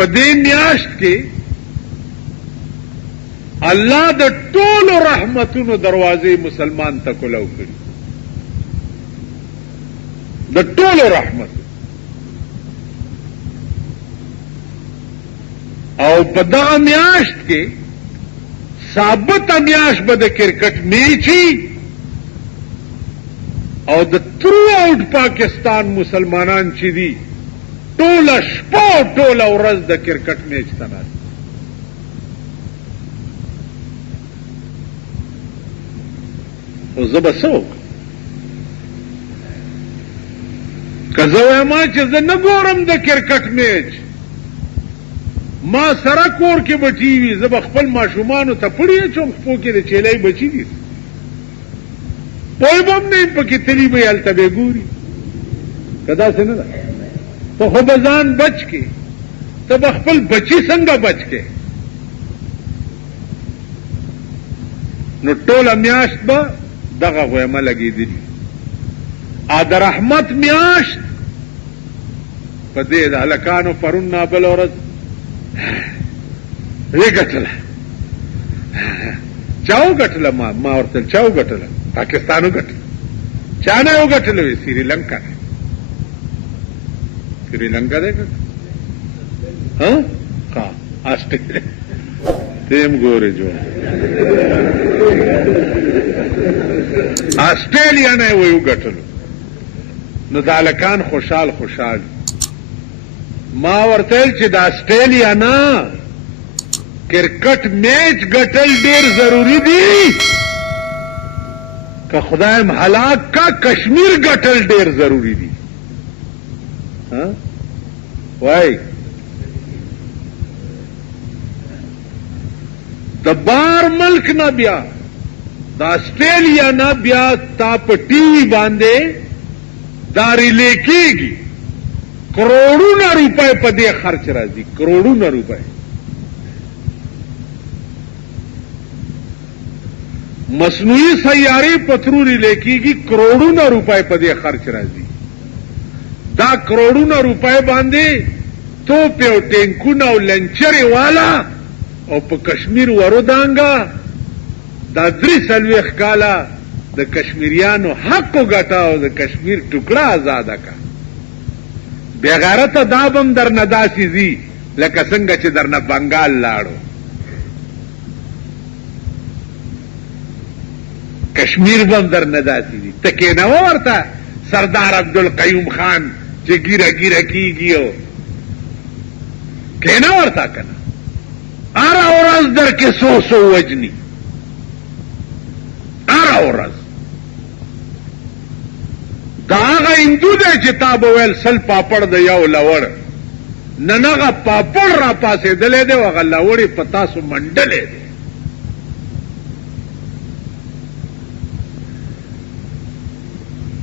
په دې میاشت کې الله د ټولو رحمتونو دروازې مسلمان ته کولو کړي، د ټولو رحمت. او په دغه میاشت کې ثابت میاشت به د کرکټ میچي او د تھرو آؤٹ پاکستان مسلمانان چې دي ټوله شپه او ټوله ورځ د کرکټ میچ ته ناست. خو زه به څه وکړم؟ که زه وایم چې زه نه ګورم د کرکټ میچ، ما سره کور کې بچي وي، زه به خپل ماشومانو ته پړی اچوم، خپو کې د چیلای بچي دي، پوی به هم نه یم پکې تلي به یې هلته به یې ګوري. که داسې نه ده، ته خو به ځان بچ کې، ته به خپل بچي څنګه بچ کې؟ نو ټوله میاشت به دغه غویمه لګېدلي. د رحمت میاشت په دې د هلکانو پرون نابله ورځ وګټله. چا وګټله؟ ما ورته چا وګټله؟ پاکستان وګټله. چا نه وګټله؟ وي سریلنکا نه. سریلنکا دی که ها آسټریلیا تیم ګورې جوړ آسټریلیا نه وی وګټلو. نو د هلکان خوشحال ما ورته ویل چې د آسټریلیا نه کرکټ میچ ګټل ډیر ضروری دی، که خدایم هلاک کا کشمیر ګټل ډیر ضروری دی. وای د بار ملک نه بیا د آسټریلیا نه بیا تا په ټي وي باندې دا ریلې کېږي، کروڑونه روپے په دې خرچ راځي، کروڑونه روپے. مصنوعي سیارې په تھرو ریلې کېږي، کروڑونه روپے په دې خرچ راځي. دا کروڑونه روپے باندې توپ او ټینکونه او لنچرې والا او په کشمیر ورودانګه دا 43 کاله د کشمیریانو حق وګټه او د کشمیر ټوکړه آزاده کا. بے غیرته دا بم در نه داسې ځي لکه څنګه چې در نه بنګال لاړو. کشمیر بم در نه داسې ځي. ته کېنوه ورته سردار عبدالقیوم خان چې ګیره ګیره کېږي او کېنه ورته که نه هره ورځ در کې څو وجني، هره ورځ. دا هغه هندو دی چې تا به ویل 100 پاپړ د یو لوړ، نن هغه پاپړ را پاسېدلی دی او هغه لوړې په تاسو منډلی دی.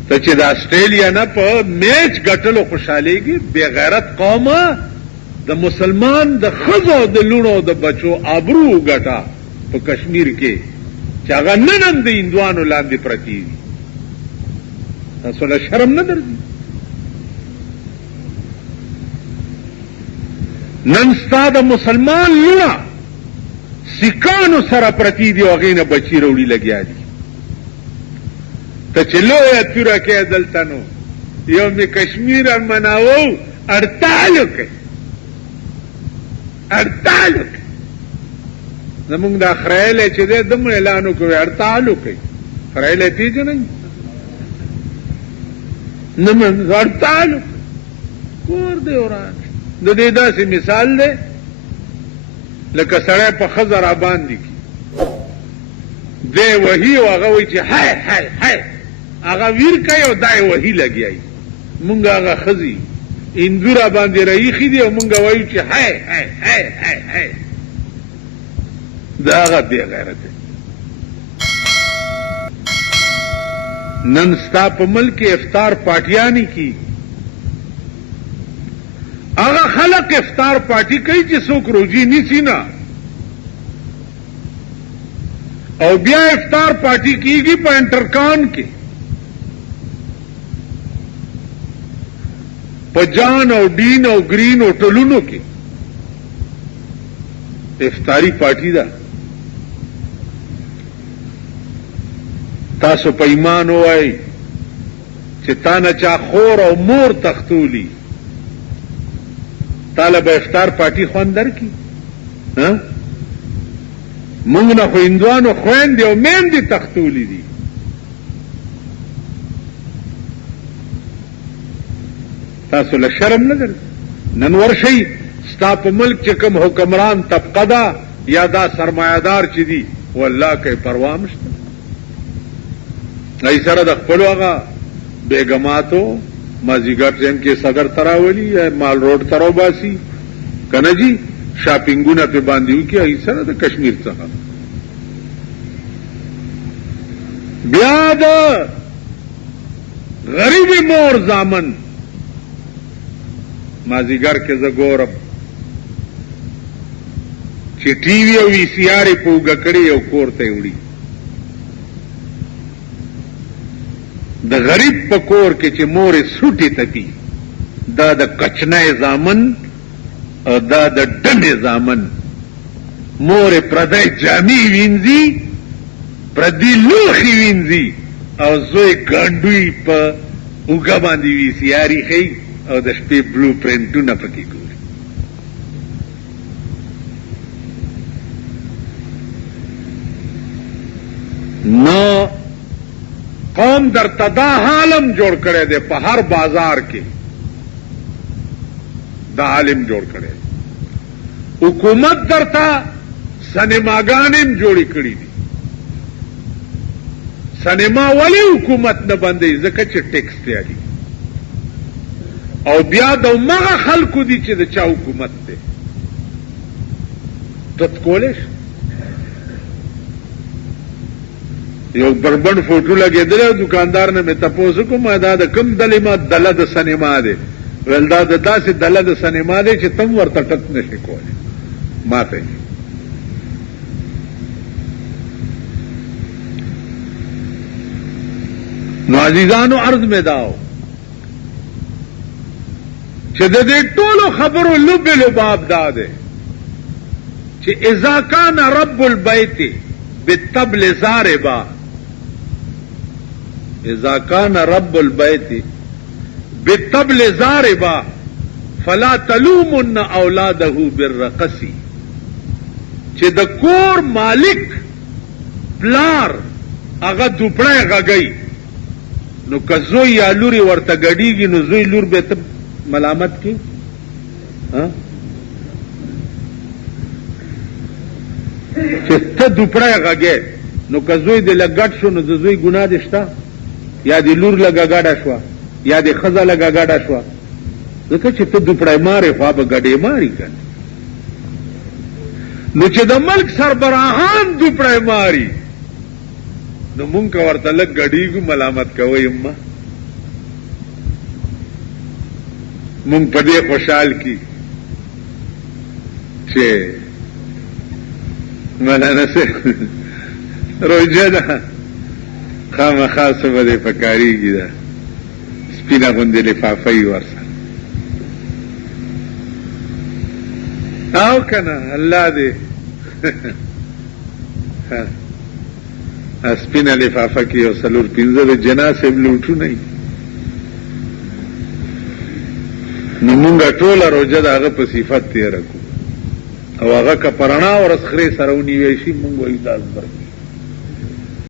ته چې د آسټریلیا نه په میچ ګټلو خوشحالیږي، بې غیرت قومه د مسلمان د ښځو او د لوڼو او د بچو آبرو وګټه په کشمیر کې چې هغه نن هم د هندوانو لاندې پرتې دي. تاسو له شرم نه درځي؟ نن ستا د مسلمان لوڼه سیکانو سره پرتې دي او هغې نه بچي راوړي لګیا دي. ته چې لویه توره کې دلته نو یو مې کشمیر مناوو اړتالو کوي، اړتالو کوي. زمونږ دا خریلی چې دی دم اعلان وکړو اړتالو کوي. خریلی پیژنئ؟ نه اړتالو کور دی وران. د دې داسې مثال دی لکه سړی په ښځه را باندې کي دی وهي او هغه وایي چې هی هی هی، هغه ویر کوي او دا یې وهي لګیایي. مونږ هغه ښځې هندو را باندې راایښي دي او مونږ وایو چې هی هی هی هی هی. دا هغه بې غیرت دی. نن ستا په ملک کې افطار پارټیانې کېږي. هغه خلق افطار پارټي کوي چې څوک روجي نیسي نه، او بیا افطار پارټي کېږي په انټرکان کې، په جان او ډین او ګرین هوټلونو کې افطاری پارټي ده. تاسو په ایمان وای چې تا نه چا خور او مور تختولی تاله به افطار پارټي خوند درکړي؟ موږ نه خو هندوانو خویندې او میندې تختولی دي. تاسو له شرم نه درځي؟ نن ورشئ ستا په ملک چې کوم حکمران طبقه ده یا دا سرمایهدار چې دي والله کوي پروا نشته. ای سره د خپلو هغه بیګماتو مازیګر ټرین کې صدر تراولي یا مال روډ تراو باسي که نه جي شاپنګونه پې باندې وکړي ای سره د کشمیر څخه. بیا د غریبی مور زامن مازیګر کې زه ګورم چې ټي وي او وي سي آر یې په اوږه کړي او کور ته یې وړي. د غریب په کور کې چې مورې سوټې تپي دا د کچنای زامن او دا د ډمې زامن. مورې پردی جامې وینځي پردي لوښي وینځي او زوی ګانډوی په اوږه باندې وي سي آر یې ښیي او د شپې بلو پرنټونه پکې ګوري. نو قوم درته دا عالم جوړ کړی دی په هر بازار کې دا عالم جوړ کړی. حکومت درته سینماګانې جوړې کړي دي. سینما ولې حکومت نه بندوي؟ ځکه چې ټیکس تیاري او بیا د مغه خلکو دي چې د چا حکومت دی تت کولی شي. یو بربند فوټو لګېدلی او دکاندار نه مې تپوس وکړم دا د کوم ډلې ما دله د سینما دی؟ ویل دا د داسې ډله د سینما دی چې تم ورته ټک نه شي کولی ما ته. نو عزیزانو عرض مې داو چې د دې ټولو خبرو لب لباب دا دی چې اذا کان رب البیت بالطبل ضاربا اذا کان رب البیت بالطبل ضاربا فلا تلومن اولاده بالرقص. چې د کور مالک پلار هغه دوپړی غږی نو که زوی یا لوري ورته ګډیږي نو زوی لور به ته ملامت کی؟ چې ته دوپړی غږې نو که زوی دې لږ ګډ شو نو د زوی ګناه دې شته یا د لور لږه ګډه شوه یا د ښځه لږه ګډه شوه ځکه چې ته دوپړی مارې خوا به ګډې ماري که نو چې د ملک سربراهان دوپړی ماري نو مونږ که ورته لږ ګډېږو ملامت کوئ امه. مونږ په دې خوشحال کی چې مولانا صاحب روژه ده خامخا څه به دې پکارېږي ده سپینه غوندې لفافه یې ورسره او که نه الله دې سپینه لفافه کې یو څلور پنځه د جنا صاحب لوټونه یي نو مونږ ټوله روژه د هغه په صفت تېره کړو او هغه که په رڼا ورځ خرې سره ونیوی شي مونږ وایو دا زبر